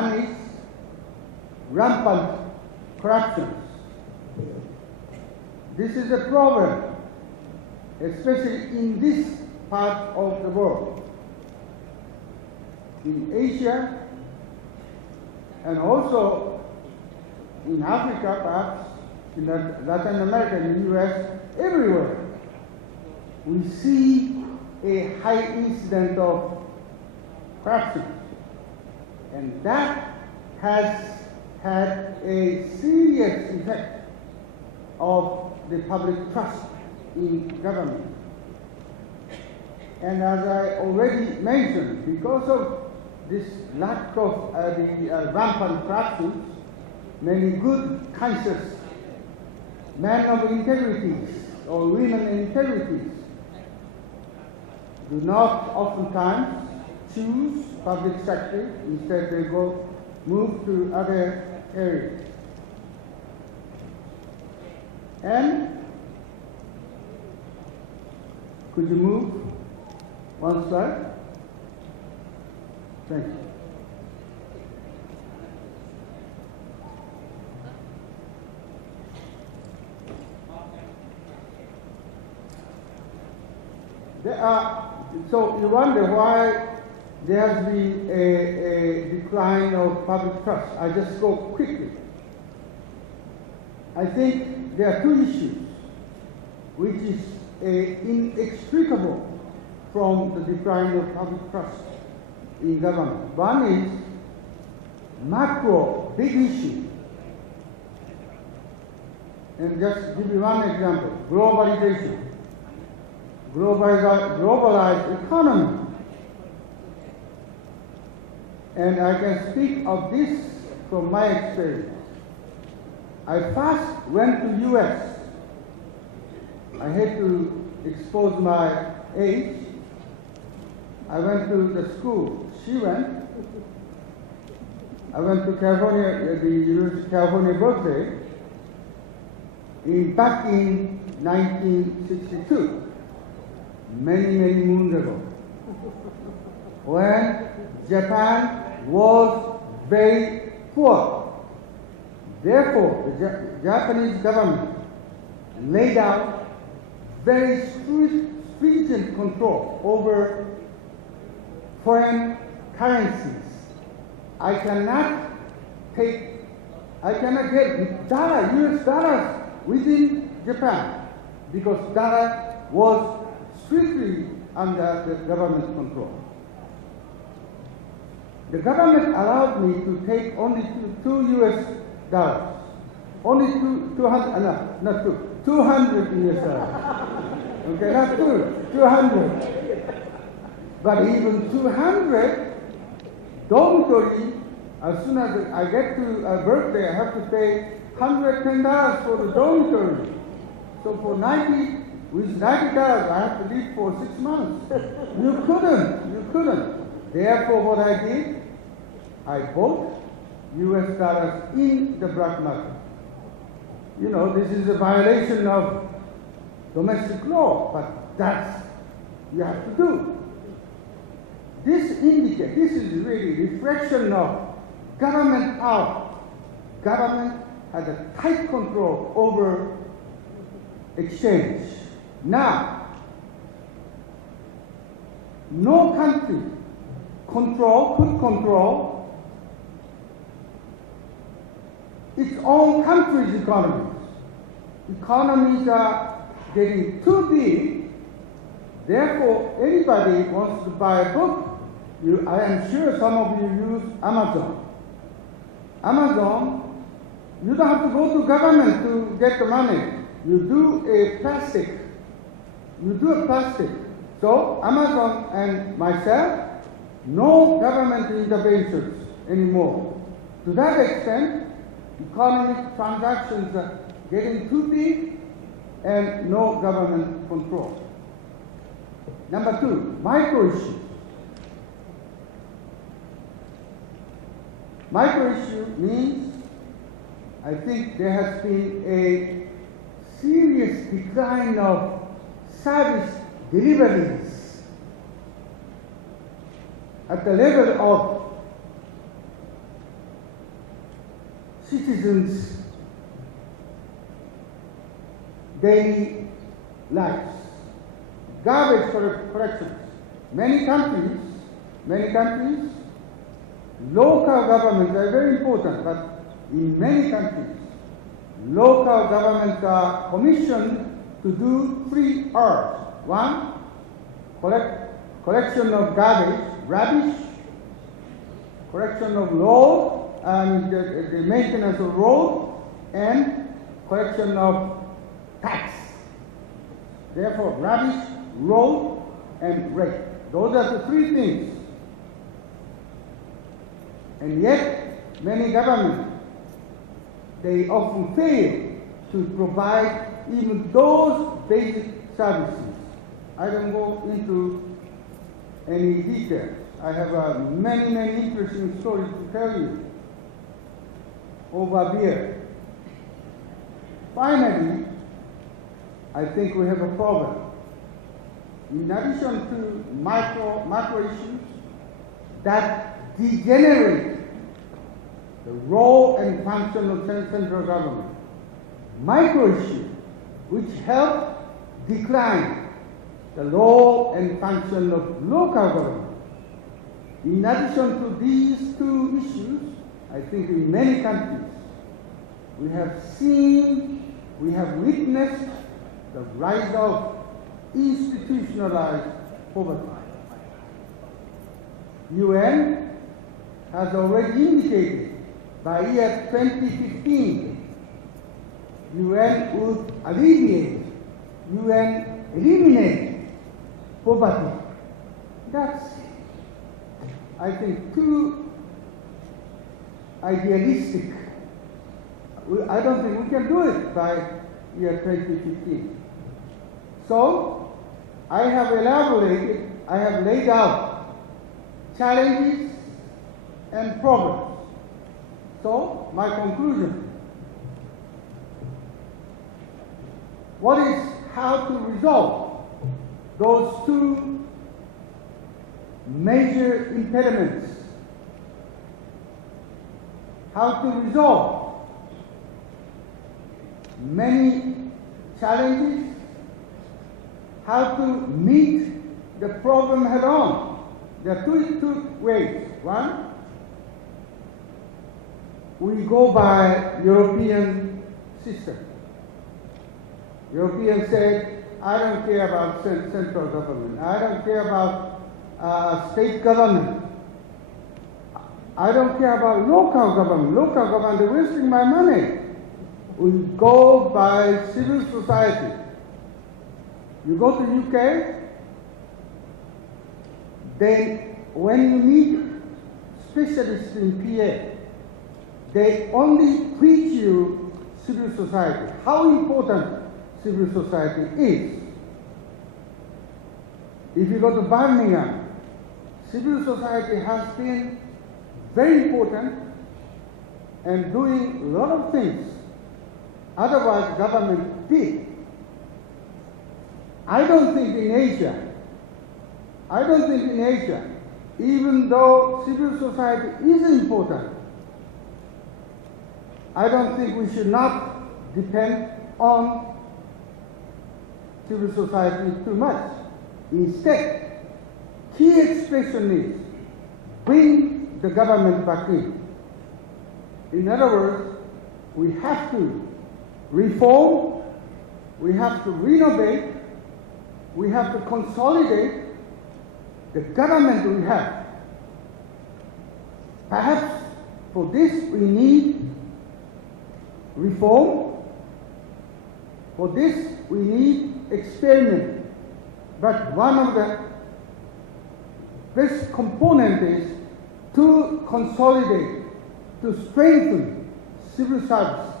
One is rampant corruption. This is a problem, especially in this part of the world. In Asia and also in Africa, perhaps in Latin America, in the US, everywhere, we see a high incidence of corruption. And that has had a serious effect of the public trust in government. And as I already mentioned, because of this lack of the rampant corruption, many good, conscious men of integrities or women of integrities do not oftentimes choose public sector. Instead, they move to other areas. And could you move one slide? Thank you. So you wonder why there has been a decline of public trust. I just go quickly. I think there are two issues which is inextricable from the decline of public trust in government. One is macro, big issue. And just give you one example, globalization. Globalized economy. And I can speak of this from my experience. I first went to US. I hate to expose my age. I went to the school. She went. I went to California, the University of California, Berkeley, back in 1962. Many moons ago, when Japan was very poor. Therefore, the Japanese government laid out very stringent control over foreign currencies. I cannot get dollar, US dollars within Japan because dollar was strictly under the government control. The government allowed me to take only two US dollars. Only 200, not 200 US dollars. Okay, not 200. But even 200, dormitory, as soon as I get to Berkeley, I have to pay $110 for the dormitory. So for with $90, I have to live for 6 months. You couldn't. Therefore, what I did, I bought US dollars in the black market. You know, this is a violation of domestic law, but that's you have to do. This is really reflection of government power. Government has a tight control over exchange. Now, no country could control its own country's economies. Economies are getting too big. Therefore, anybody wants to buy a book. I am sure some of you use Amazon. Amazon, you don't have to go to government to get the money. You do a plastic. So Amazon and myself, no government interventions anymore. To that extent, economic transactions are getting too big and no government control. Number two, micro issue. Micro issue means I think there has been a serious decline of service deliveries at the level of citizens' daily lives. Garbage collections. Many countries, local governments are very important, but in many countries, local governments are commissioned to do 3 R's. 1, collection of garbage, rubbish, collection of road and the maintenance of road, and collection of tax. Therefore, rubbish, road, and rate. Those are the 3 things. And yet, many governments, they often fail to provide even those basic services. I don't go into any detail. I have many interesting stories to tell you over beer. Finally, I think we have a problem. In addition to macro issues that degenerate the role and function of central government, micro issues which help decline the role and function of local government. In addition to these 2 issues, I think in many countries, we have witnessed the rise of institutionalized poverty. UN has already indicated by year 2015, UN would eliminate poverty. That's, I think, too idealistic. I don't think we can do it by year 2015. So, I have laid out challenges and problems. So, my conclusion. What is how to resolve those 2 major impediments? How to resolve many challenges? How to meet the problem head on? There are two ways. 1, we go by European system. Europeans said, I don't care about central government. I don't care about state government. I don't care about local government. Local government, they're wasting my money. We go by civil society. You go to UK, when you meet specialists in PA, they only preach you civil society, how important civil society is. If you go to Birmingham, civil society has been very important and doing a lot of things. Otherwise, government did. I don't think in Asia, even though civil society is important, I don't think we should not depend on civil society too much. Instead, key expression is bring the government back in. In other words, we have to reform, we have to renovate, we have to consolidate the government we have. Perhaps for this we need reform, for this we need experiment. But one of the best components is to consolidate, to strengthen civil service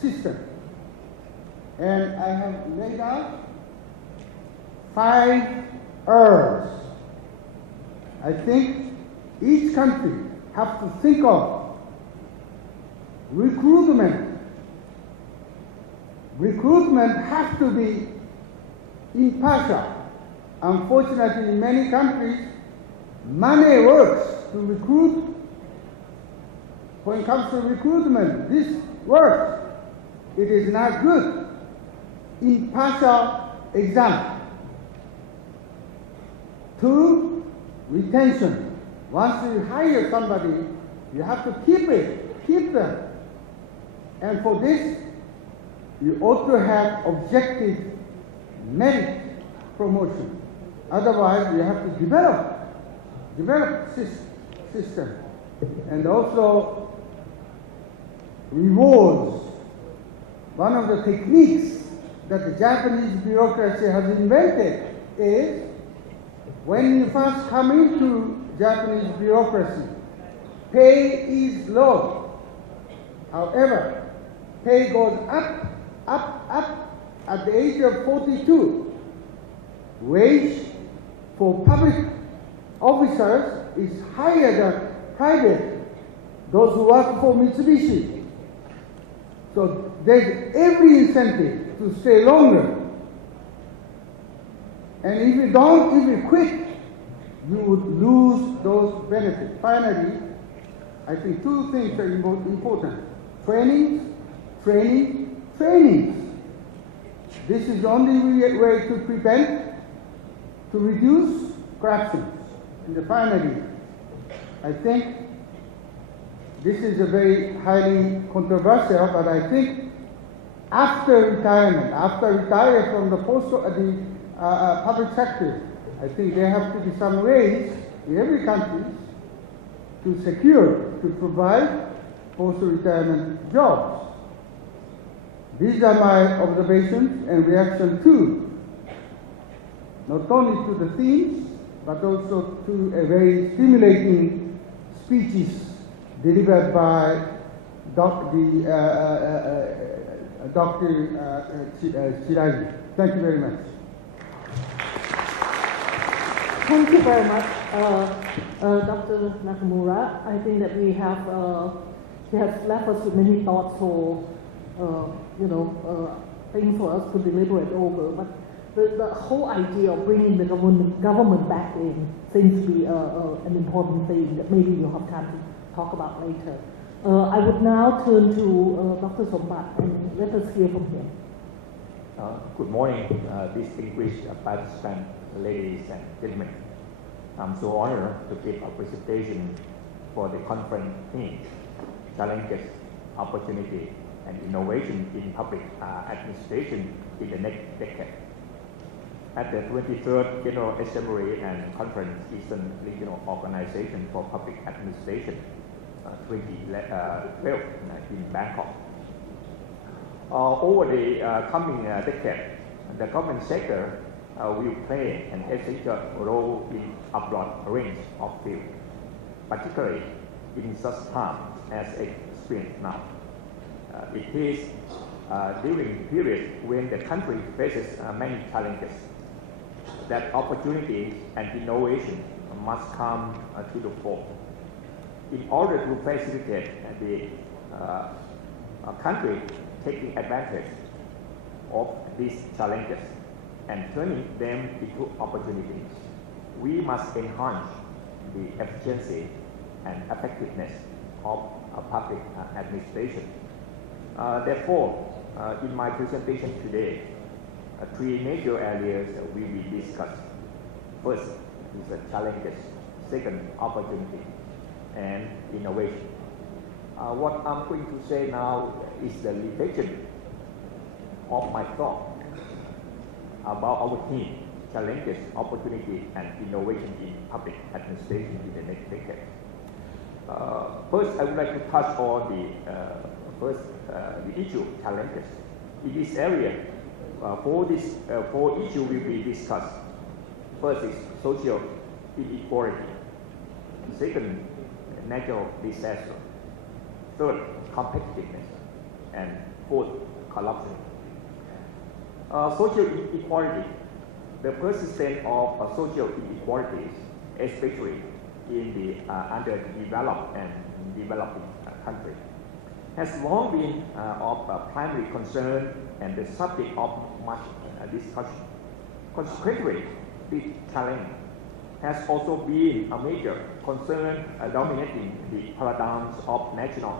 system. And I have laid out 5 R's. I think each country has to think of recruitment. Recruitment has to be impartial. Unfortunately, in many countries, money works to recruit when it comes to recruitment, this works. It is not good. Impartial exam. 2, retention. Once you hire somebody, you have to keep them. And for this, you ought to have objective merit promotion. Otherwise, you have to develop system. And also rewards. One of the techniques that the Japanese bureaucracy has invented is when you first come into Japanese bureaucracy, pay is low. However, pay goes up at the age of 42. Wage for public officers is higher than private, those who work for Mitsubishi. So there's every incentive to stay longer. And if you quit, you would lose those benefits. Finally, I think 2 things are important. Trainings. This is the only way to prevent, to reduce corruption. And finally, I think this is a very highly controversial, but I think after retire from the public sector, I think there have to be some ways in every country to provide post-retirement jobs. These are my observations and reaction to, not only to the themes, but also to a very stimulating speeches delivered by Dr. Shiraji. Thank you very much. Thank you very much, Dr. Nakamura. I think that he has left us with many thoughts for, things for us to deliberate over. But the whole idea of bringing the government back in seems to be an important thing that maybe you'll have time to talk about later. I would now turn to Dr. Sombat and let us hear from him. Good morning, distinguished participants, ladies and gentlemen. I'm so honored to give a presentation for the conference theme, Challenges, Opportunity, and Innovation in Public Administration in the Next Decade. At the 23rd General Assembly and Conference Eastern Regional Organization for Public Administration 2012 in Bangkok. Over the coming decade, the government sector will play an essential role in a broad range of fields, particularly in such times as experience now. It is during periods when the country faces many challenges that opportunities and innovation must come to the fore. In order to facilitate the country taking advantage of these challenges and turning them into opportunities, we must enhance the efficiency and effectiveness of public administration. Therefore, in my presentation today, 3 major areas we will discuss. First is the challenges, second, opportunity, and innovation. What I'm going to say now is the reflection of my thought about our theme, challenges, opportunity, and innovation in public administration in the next decade. First, I would like to touch on the issue of challenges. In this area, four issues will be discussed. First is social inequality. Second, natural disaster. Third, competitiveness. And fourth, corruption. Social inequality. The persistence of social inequalities, especially in the underdeveloped and developing countries, has long been of primary concern and the subject of much discussion. Consequently, this challenge has also been a major concern dominating the paradigms of national